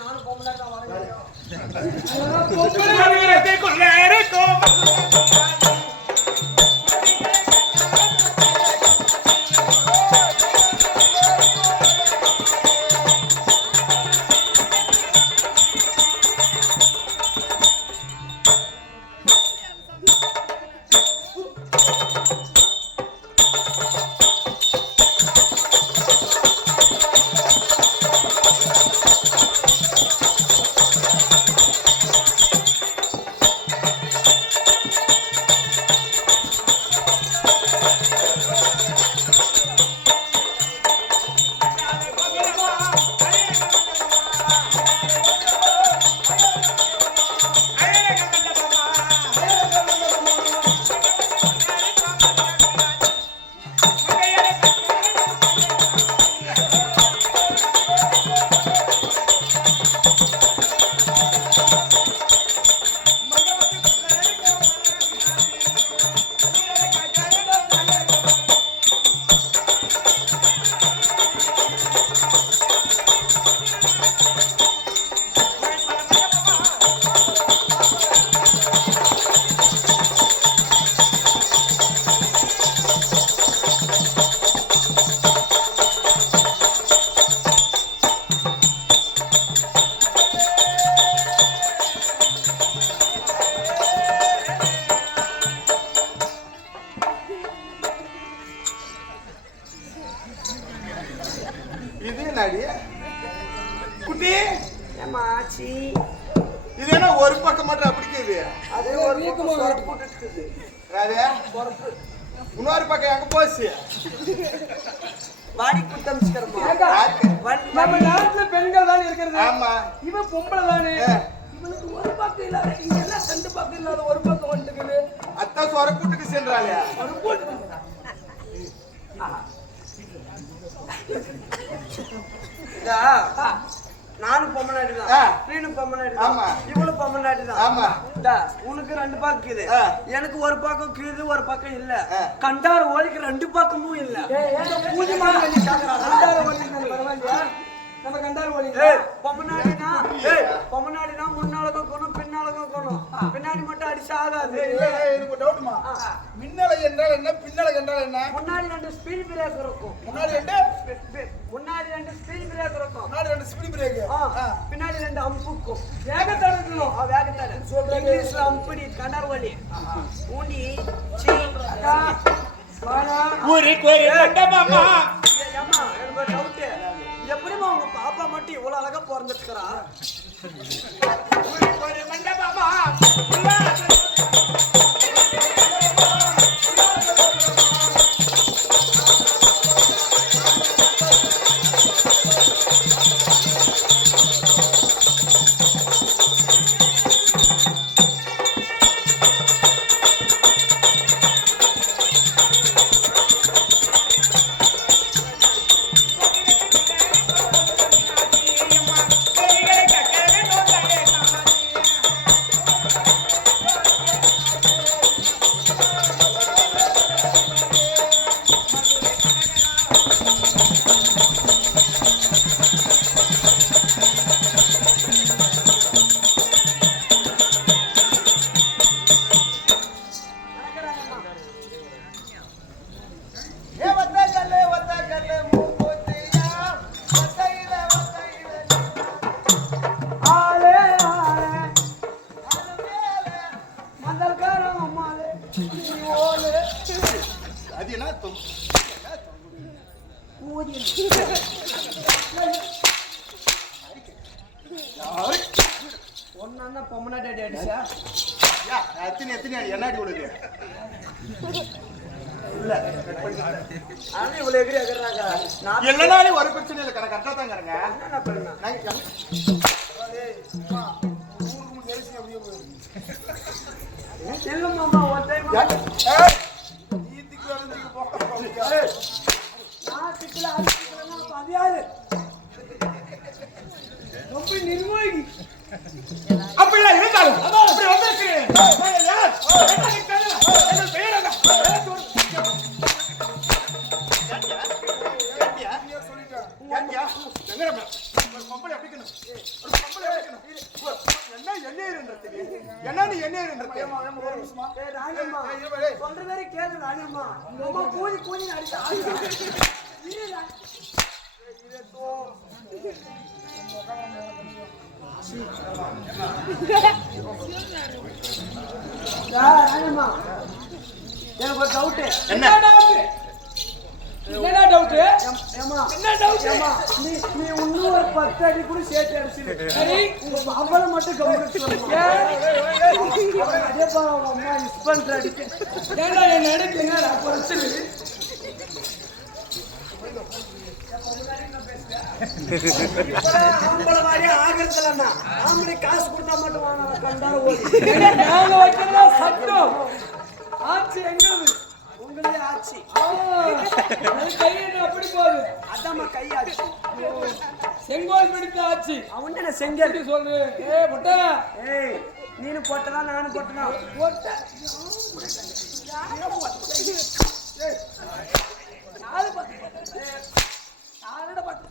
நானும் போக குட்டி மாச்சி இது என்ன ஒரு பக்கம் மட்டும் அப்படிக்குது? அதே ஒரு பக்கம் சொர போட்டுக்குது. அதே இன்னொரு பக்கம் எங்க போச்சு? வாடி குத்தம்ஸ்கரமா. நம்ம நாட்டுல பெண்கள் தான் இருக்கிறது. ஆமா. இவன் பொம்பளை தானே. இவனுக்கு ஒரு பக்கம் இல்ல, இங்க எல்லாம் ரெண்டு பக்கம் இல்லாத ஒரு பக்கம் வந்துக்குது. அத்தா சொர போட்டுக்கு சென்றாளே. சொர போட்டு. நானும் பொம்மநாடி தான், நீனும் பொம்மநாடி தான், இவளும் பொம்மநாடி தான். உனக்கு ரெண்டு பக்கம் இருக்குது, எனக்கு ஒரு பக்கம் இருக்குது, ஒரு பக்கம் இல்ல. கண்டார ஓலிக்கு ரெண்டு பக்கமும் இல்ல. நம்ம கண்டார ஓலி பொம்மநாடினா முன்னாலக்கும் கோணும் பின்னாலக்கும் கோணும். பின்னாடி மட்டும் அடிச்சு ஆகாது. முன்னால என்றால் என்ன, பின்னால என்றால் என்ன? முன்னாடி ரெண்டு ஸ்பீட் பிரேக் இருக்கும். முன்னாடி ரெண்டு ஸ்பீட் பிரேக் இருக்கும். முன்னாடி ரெண்டு ஸ்பீட் பிரேக். பின்னாடி ரெண்டு அம்புக்கும். வேகத்தோட இருக்கணும். வேகத்தோட. இங்கிலீஷ்ல அம்புடி கண்டார் வலி. ஊண்டி சீ வாடா ஊருக்கு ஒரு மண்டபமா. ஏம்மா எனக்கு ஒரு டவுட். எப்படிமா உங்க பாப்பா மட்டும் இவ்வளவு அழகா பிறந்துருக்கா? ஊருக்கு ஒரு மண்டபமா. அது என்ன ஒன்னா பொம்மநாடி அடி அடிச்சா எத்தனை அடி என்ன அடி விடுது? இவ்வளவு எகிரி எகிறாங்க. எல்லாரும் ஒரு பிரச்சனை இல்லை, கரெக்டா தான் இருங்க. செல்லுமாமா ரொம்ப நிர்வாகி அப்படிலாம் இருந்தாலும் ஏன்யா எங்கடா ஒரு பொம்பளை அப்படிக்கணும் ஒரு பொம்பளை அப்படிக்கணும் என்ன எண்ணெய்ன்றதுக்கு என்னன்னு எண்ணெய்ன்றது ஒரு நிமிஷமா ராணியம்மா சொல்ற மாதிரி கேளு ராணியம்மா அம்மா கூலி கூலி அடிச்சு ராணியம்மா எனக்கு ஒரு டவுட் என்ன டவுட் என்ன டவுட் ஏமா என்ன டவுட் ஏமா நீ இன்னும் ஒரு 10 அடி கூட சேர்த்து அடிச்சிரு சரி உங்க பாப்பால மட்டும் கவனிச்சு அதே பாரு உங்க அம்மா மிஸ் பண்ற அடிக்க ஏன்னா என்ன அடிக்கீங்க நான் குறைச்சிரு ஆம்பளை மாதிரியே ஆகிறதுலன்னா ஆம்பளை காசு கொடுத்தா மட்டும் வாங்க கண்டாலும் ஓடி நாங்க வைக்கிறதா சத்தம் ஆச்சு எங்கிறது உங்களே ஆச்சு கையில அப்படி போகுது அதாம்மா கை ஆச்சு செங்கோல் பிடித்த ஆச்சு அவன் என்ன செங்கல் எப்படி சொல்லு ஏ முட்டை ஏய் நீனு போட்டதா நானும் போட்டனா போட்ட நாலு பத்து நாலு பத்து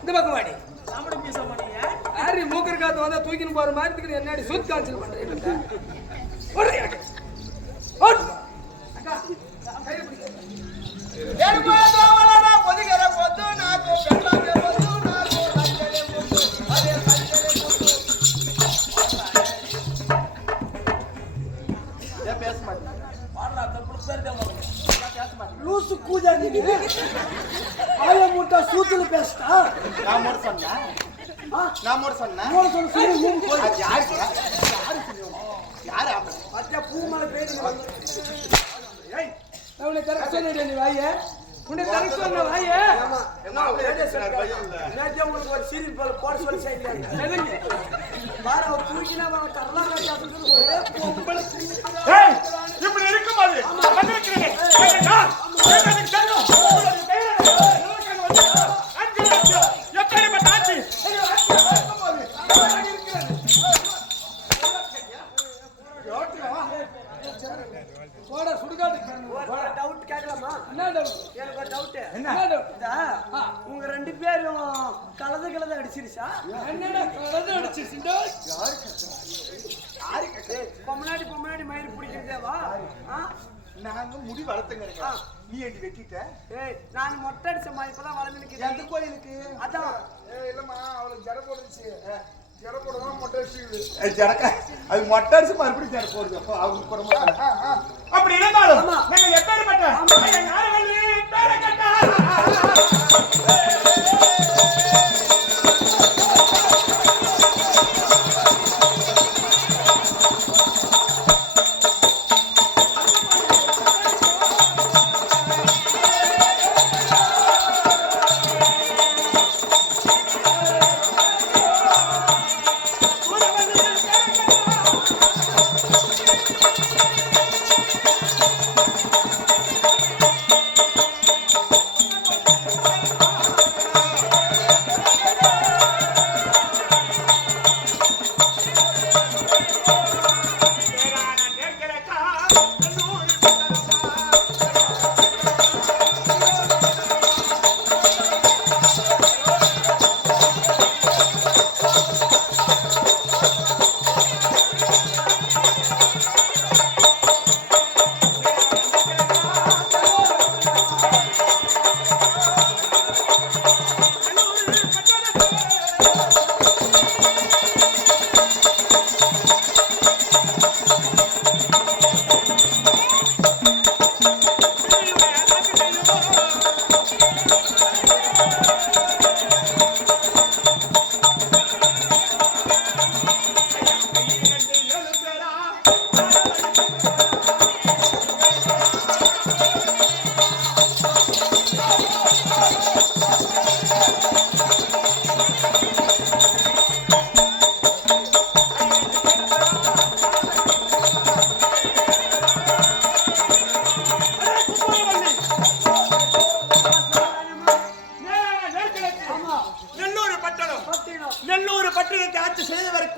இந்த பக்கம் வாடி யாரு மூக்கர் காத்து வந்தா தூக்கின்னு போற மாதிரி இருக்குது என்னடி சுத் காய்ச்சல் பண்றேன் பொதுகிற பொது நாக்கு பெண்ணாக பொது நாக்கு கஞ்சலே பொது அதே கஞ்சலே பொது ஏன் பேச மாட்டேன் லூசு கூஜா நீ ஆய முட்டா சூத்துல பேஸ்டா நான் மோட சொன்னா நான் மோட சொன்னா போற சொல்ல சொல்லு அது யாரு யாரு அப்ப அத்த பூ மேல பேரு ஏய் அவனை கரெக்ட் சொன்னடி நீ வாயே உன்னை கரெக்ட் சொன்ன வாயே ஆமா நேத்து உங்களுக்கு ஒரு சீரியல் போட சொல்லி செய்யல எதுங்க பார அவர் தூக்கினா அவ தரலாம் கட்டாதுக்கு ஒரே பொம்பளை ஏய் இப்படி இருக்கும் அது வந்திருக்கீங்க கேட்டா எனக்கு தெரியும் உங்களுக்கு தைரியம் அஞ்சு லட்சம் எத்தனை பட்டாச்சு போட சுடுகாடு ஒரு டவுட் கேட்கலாமா என்ன டவுட் எனக்கு ஒரு டவுட் என்ன டவுட் உங்க ரெண்டு பேரும் கலந்து அடிச்சிருச்சா என்னடா கலந்து அடிச்சிருச்சுடா பொம்மனாடி மயிர் பிடிக்கிறதேவா நாங்க முடி வளர்த்துங்க நீ எங்க வெட்டிட்ட ஏய் நான் மொட்டை அடிச்சமா இப்பதான் வளர்ந்து எந்த கோயிலுக்கு அதான் இல்லம்மா அவளுக்கு ஜட போடுச்சு ஜட போடுறதா மொட்டை அடிச்சு ஜடக்க அது மொட்டை அடிச்சு மறுபடியும் ஜட போடுது அப்போ அவங்க போட அப்படி இருந்தாலும் நாங்க எப்பேற்பட்ட நாரவல்லி பேரக்கட்டா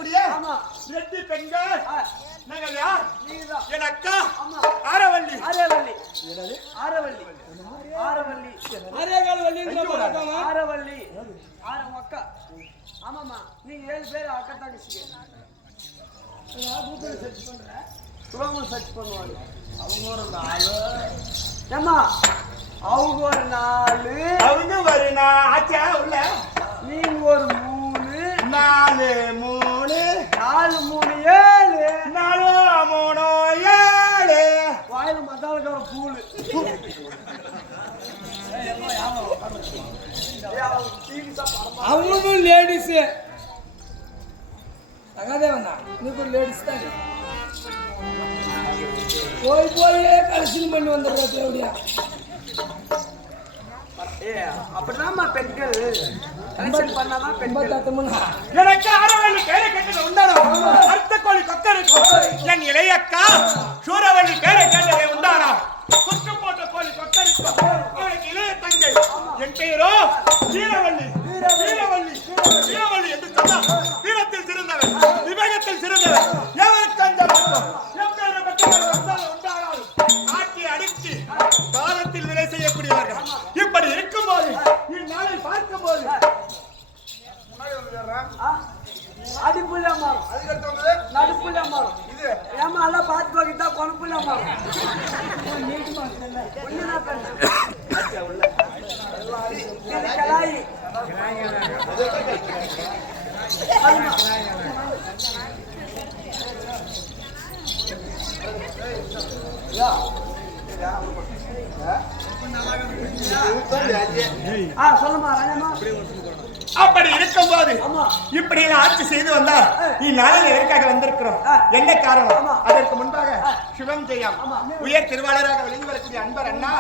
இருக்கக்கூடிய ஆமா. 2 பெண்கள் நாங்கள் யார்? நீங்கதான். என் அக்கா ஆமா. ஆரவள்ளி. ஆரவள்ளி. ஆரவள்ளி. ஆரவள்ளி. அரேகால் வள்ளின்ற பழக்கம் ஆரவள்ளி. அக்கா. ஆமாமா. நீங்க 7 பேர் அக்கா தங்கச்சிங்க. கூகுள் சர்ச் பண்றேன். குரோம்ல சர்ச் பண்ணுவாங்க. அவங்க ஒரு 4. ஏமா அவங்க ஒரு 4. அவங்க ஒரு 4 ஆச்சா உள்ள. நீங்க ஒரு 3. 4 3 4 3 7. 4 3 7. வாயில மசாலக்கார பூலு. அவங்களும் லேடிஸ் சகாதேவன் தான் இன்னைக்கு ஒரு லேடிஸ் தான் போய் கலெக்ஷன் பண்ணி வந்துடுறா எப்படியா அப்படிதான்மா பெண்கள் கலெக்ஷன் பண்ணாம பெண்கள் தத்தமுன்னா எனக்கு ஆரவள்ளி பேரை கேட்டது உண்டானோ? அர்த்த கோழி கொக்கரிக்கும். என் இளையக்கா சூரவள்ளி பேரை கேட்டது உண்டானோ? கொக்கு போட்ட கோழி கொக்கரிக்கும். அவனுக்கு இளைய தங்கை. என் பெயரோ வீரவள்ளி. வீரவள்ளி. வீரவள்ளி என்று சொன்னால் வீரத்தில் சிறந்தவன், விவேகத்தில் சிறந்தவன். எவருக்கு அந்த பட்டம்? எப்பேற்பட்டவர் வந்தாலும் உண்டானால் ஆட்டி அடித்து காலத்தில் விலை செய்யக்கூடியவர்கள். இப்படி இருக்கும்போது இந்நாளை பார்க்கும்போது அடிப்புள்ள மரம், நடுப்புள்ள மரம், ஏமா எல்லாம் பார்த்து வைக்கிட்டா கொனப்புள்ள மரம். இது கலாயி. சொல்லுமா ராஜம்மா. அப்படி இருக்கும்போது இப்படி ஆட்சி செய்து வந்தால் இந்நாளில் எதற்காக வந்திருக்கிறோம்? என்ன காரணம்? அதற்கு முன்பாக சிவம் ஜெயம் உயர் திருவாளராக விளங்கி வரக்கூடிய அன்பர் அண்ணா